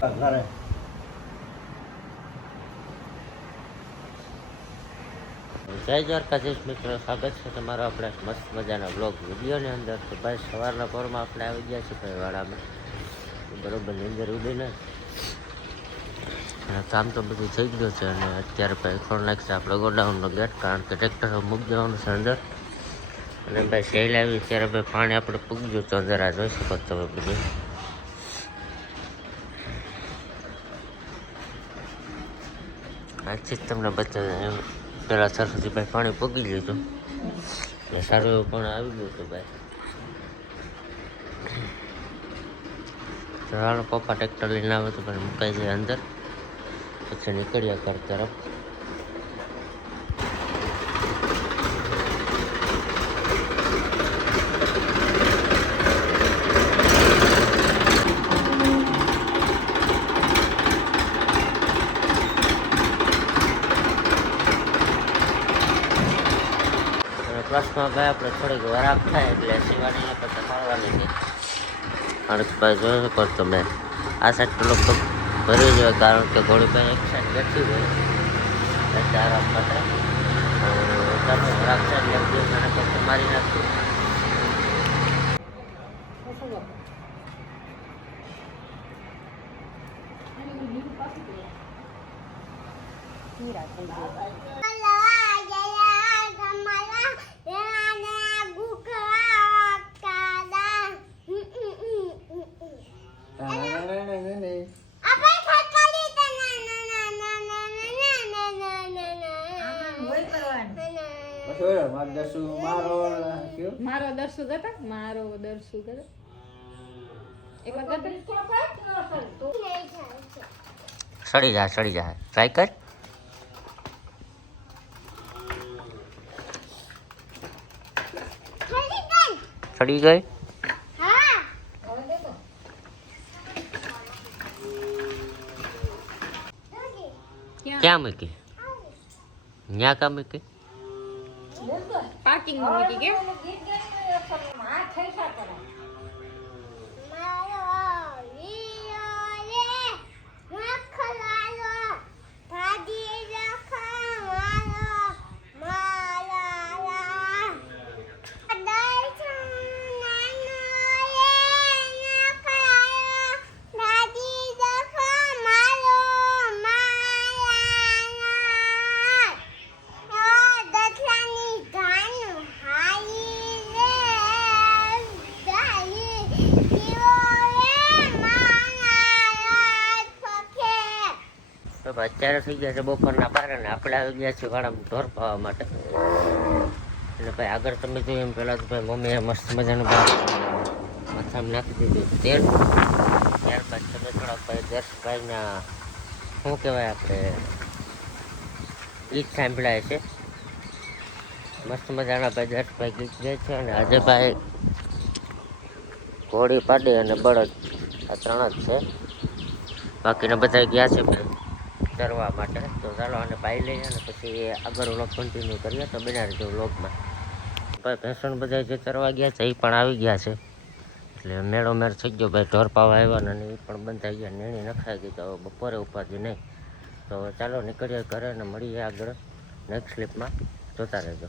જય દ્વારકાધીશ મિત્રો, સ્વાગત છે તમારો આપણે મસ્ત મજાના બ્લોગ વિડીયોની અંદર. તો ભાઈ સવારના પોરમાં આપણે આવી ગયા છીએ ભાઈ વાડામાં. બરોબર નીંદર ઉડીને કામ તો બધું થઈ ગયું છે અને અત્યારે ભાઈ ખોલ નાખશે આપણે ગોડાઉનનો ગેટ, કારણ કે ટ્રેક્ટર મૂકી દેવાનું છે અંદર. અને ભાઈ સેલ આવી ત્યારે ભાઈ પાણી આપણે પૂગ્યું તો અંદર આ જોઈ શકો તમે બધું. આજથી જ તમને બતાવે પેલા સરસ્વતી ભાઈ પાણી પૂગી લીધું એટલે સારું એવું પણ આવી ગયું હતું ભાઈ. ચાલો પપ્પા ટ્રેક્ટર લઈને આવે તો પણ મુકાઈ જાય અંદર, પછી નીકળ્યા ઘર તરફ. પ્લસમાં ભાઈ આપણે થોડીક વરાપ થાય એટલે સિવાડીને પછી મળવાની નહીં. હર્ષભાઈ જોઈ શકો તમે આ સાઈડ તો લોકો ભરી જોઈએ, કારણ કે ઘોડીભાઈ એક સાઈડ બેઠી હોય એટલે આરામ માટે. ચાલો વરાપ સાઈડ એક દિવસ અને પછી મારી નાખશું. મારો દર્શુ કરતા મારો દર્શુ કરે એક વાર સડી જાય ટ્રાય કર. સડી ગઈ. ક્યાં મૂકી? ત્યાં ક્યાં મૂકી? પાર્કિંગ માં મૂકી કે અત્યારે થઈ ગયા છે બપોરના 12 અને આપણે આવી ગયા છીએ વાડામાં ઢોર પાવા માટે. એટલે ભાઈ આગળ તમે જોયું એમ પહેલાં તો ભાઈ મમ્મીએ મસ્ત મજાનું માથામાં નાખી દીધું તેલ. ત્યારબાદ તમે થોડાક ભાઈ દર્શભાઈના શું કહેવાય આપણે ગીત સાંભળાય છે. મસ્ત મજાના ભાઈ દર્શભાઈ ગીત ગાય છે. અને આજે ભાઈ ઘોડી પાડી અને બળદ આ 3 જ છે, બાકીના બધા ગયા છે ભાઈ ચરવા માટે. તો ચાલો આને પાઈ લઈએ અને પછી આગળ વ્લોગ કન્ટિન્યુ કરીએ. તો બના રહેજો વ્લોગમાં. ભાઈ ભેંસણ બધા જે ચરવા ગયા છે એ પણ આવી ગયા છે, એટલે મેળો મેળ થઈ ગયો ભાઈ. ઢોર પાવા આવ્યા અને એ પણ બંધ થઈ ગયા, નેણી નખાઈ ગઈ. તો બપોરે ઉપાધિ નહીં. તો ચાલો નીકળીએ ઘરે અને મળીએ આગળ નેક્સ્ટ ક્લિપમાં. જોતા રહેજો.